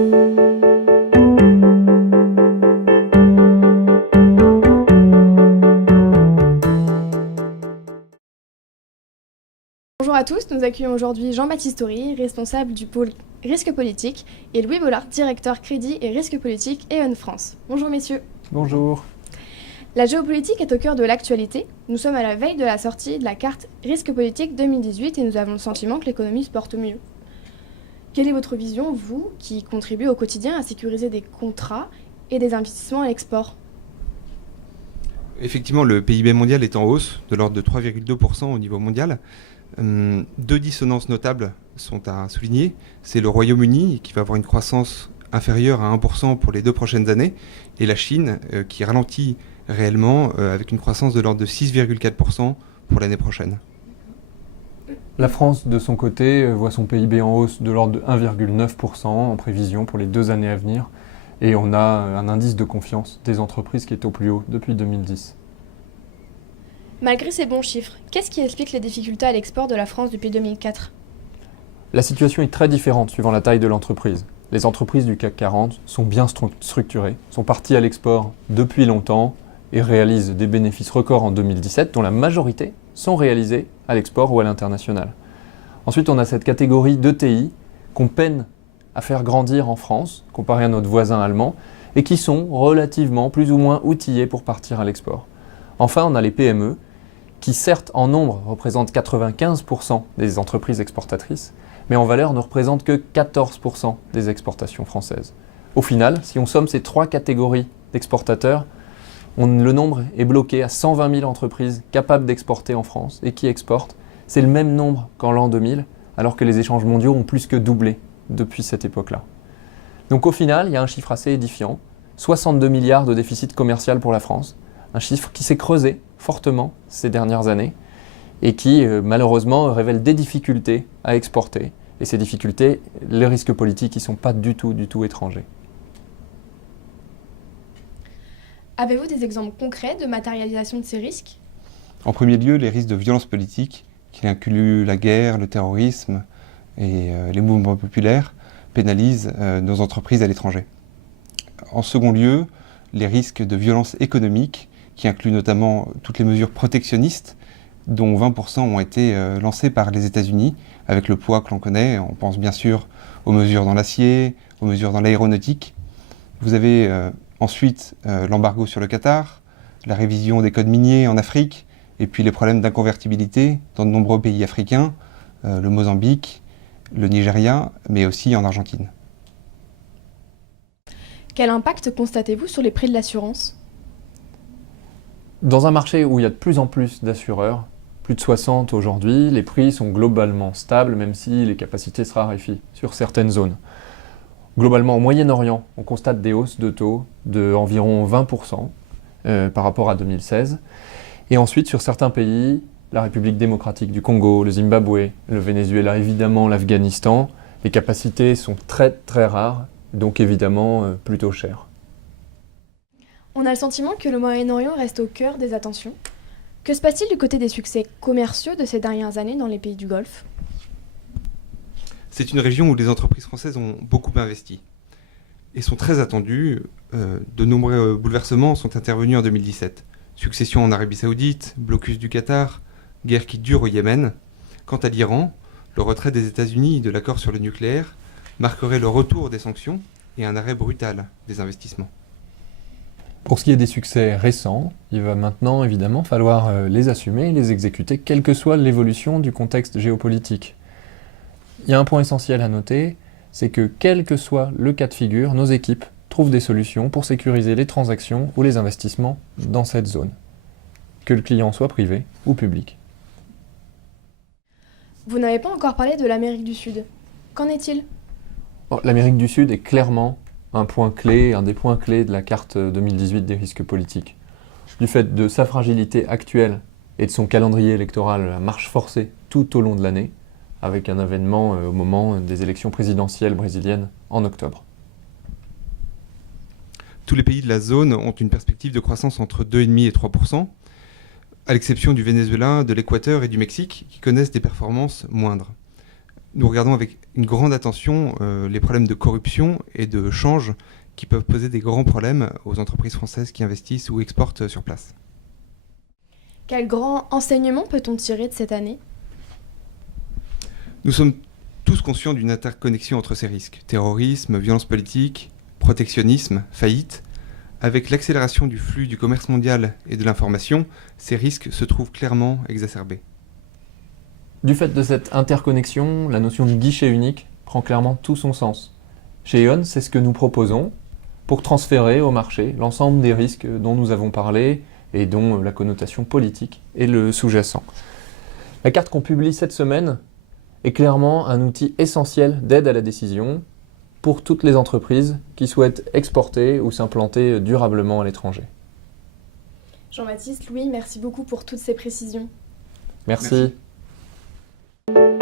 Bonjour à tous, nous accueillons aujourd'hui Jean-Baptiste Horry, responsable du pôle risque politique, et Louis Bollard, directeur crédit et risque politique E.ON France. Bonjour messieurs. Bonjour. La géopolitique est au cœur de l'actualité. Nous sommes à la veille de la sortie de la carte risque politique 2018 et nous avons le sentiment que l'économie se porte mieux. Quelle est votre vision, vous, qui contribuez au quotidien à sécuriser des contrats et des investissements à l'export ? Effectivement, le PIB mondial est en hausse, de l'ordre de 3,2% au niveau mondial. Deux dissonances notables sont à souligner. C'est le Royaume-Uni qui va avoir une croissance inférieure à 1% pour les 2 prochaines années, et la Chine qui ralentit réellement avec une croissance de l'ordre de 6,4% pour l'année prochaine. La France, de son côté, voit son PIB en hausse de l'ordre de 1,9% en prévision pour les 2 années à venir, et on a un indice de confiance des entreprises qui est au plus haut depuis 2010. Malgré ces bons chiffres, qu'est-ce qui explique les difficultés à l'export de la France depuis 2004 ? La situation est très différente suivant la taille de l'entreprise. Les entreprises du CAC 40 sont bien structurées, sont parties à l'export depuis longtemps et réalisent des bénéfices records en 2017, dont la majorité sont réalisés à l'export ou à l'international. Ensuite, on a cette catégorie d'ETI qu'on peine à faire grandir en France, comparé à notre voisin allemand, et qui sont relativement plus ou moins outillés pour partir à l'export. Enfin, on a les PME, qui certes en nombre représentent 95% des entreprises exportatrices, mais en valeur ne représentent que 14% des exportations françaises. Au final, si on somme ces 3 catégories d'exportateurs, le nombre est bloqué à 120 000 entreprises capables d'exporter en France et qui exportent. C'est le même nombre qu'en l'an 2000, alors que les échanges mondiaux ont plus que doublé depuis cette époque-là. Donc au final, il y a un chiffre assez édifiant, 62 milliards de déficit commercial pour la France, un chiffre qui s'est creusé fortement ces dernières années et qui malheureusement révèle des difficultés à exporter. Et ces difficultés, les risques politiques, ils ne sont pas du tout étrangers. Avez-vous des exemples concrets de matérialisation de ces risques ? En premier lieu, les risques de violence politique, qui incluent la guerre, le terrorisme et les mouvements populaires, pénalisent nos entreprises à l'étranger. En second lieu, les risques de violence économique, qui incluent notamment toutes les mesures protectionnistes, dont 20% ont été lancées par les États-Unis, avec le poids que l'on connaît. On pense bien sûr aux mesures dans l'acier, aux mesures dans l'aéronautique. Vous avez ensuite l'embargo sur le Qatar, la révision des codes miniers en Afrique, et puis les problèmes d'inconvertibilité dans de nombreux pays africains, le Mozambique, le Nigeria, mais aussi en Argentine. Quel impact constatez-vous sur les prix de l'assurance ? Dans un marché où il y a de plus en plus d'assureurs, plus de 60 aujourd'hui, les prix sont globalement stables, même si les capacités se raréfient sur certaines zones. Globalement, au Moyen-Orient, on constate des hausses de taux d'environ 20% par rapport à 2016. Et ensuite, sur certains pays, la République démocratique du Congo, le Zimbabwe, le Venezuela, évidemment l'Afghanistan, les capacités sont très rares, donc évidemment plutôt chères. On a le sentiment que le Moyen-Orient reste au cœur des attentions. Que se passe-t-il du côté des succès commerciaux de ces dernières années dans les pays du Golfe ? C'est une région où les entreprises françaises ont beaucoup investi et sont très attendues. De nombreux bouleversements sont intervenus en 2017. Succession en Arabie Saoudite, blocus du Qatar, guerre qui dure au Yémen. Quant à l'Iran, le retrait des États-Unis de l'accord sur le nucléaire marquerait le retour des sanctions et un arrêt brutal des investissements. Pour ce qui est des succès récents, il va maintenant évidemment falloir les assumer et les exécuter, quelle que soit l'évolution du contexte géopolitique. Il y a un point essentiel à noter, c'est que quel que soit le cas de figure, nos équipes trouvent des solutions pour sécuriser les transactions ou les investissements dans cette zone, que le client soit privé ou public. Vous n'avez pas encore parlé de l'Amérique du Sud. Qu'en est-il ? L'Amérique du Sud est clairement un point clé, un des points clés de la carte 2018 des risques politiques. Du fait de sa fragilité actuelle et de son calendrier électoral à marche forcée tout au long de l'année, avec un avènement au moment des élections présidentielles brésiliennes en octobre. Tous les pays de la zone ont une perspective de croissance entre 2,5 et 3%, à l'exception du Venezuela, de l'Équateur et du Mexique, qui connaissent des performances moindres. nous regardons avec une grande attention les problèmes de corruption et de change qui peuvent poser des grands problèmes aux entreprises françaises qui investissent ou exportent sur place. Quel grand enseignement peut-on tirer de cette année? Nous sommes tous conscients d'une interconnexion entre ces risques. Terrorisme, violence politique, protectionnisme, faillite. Avec l'accélération du flux du commerce mondial et de l'information, ces risques se trouvent clairement exacerbés. Du fait de cette interconnexion, la notion de guichet unique prend clairement tout son sens. Chez E.ON, c'est ce que nous proposons pour transférer au marché l'ensemble des risques dont nous avons parlé et dont la connotation politique est le sous-jacent. La carte qu'on publie cette semaine est clairement un outil essentiel d'aide à la décision pour toutes les entreprises qui souhaitent exporter ou s'implanter durablement à l'étranger. Jean-Baptiste, Louis, merci beaucoup pour toutes ces précisions. Merci. Merci.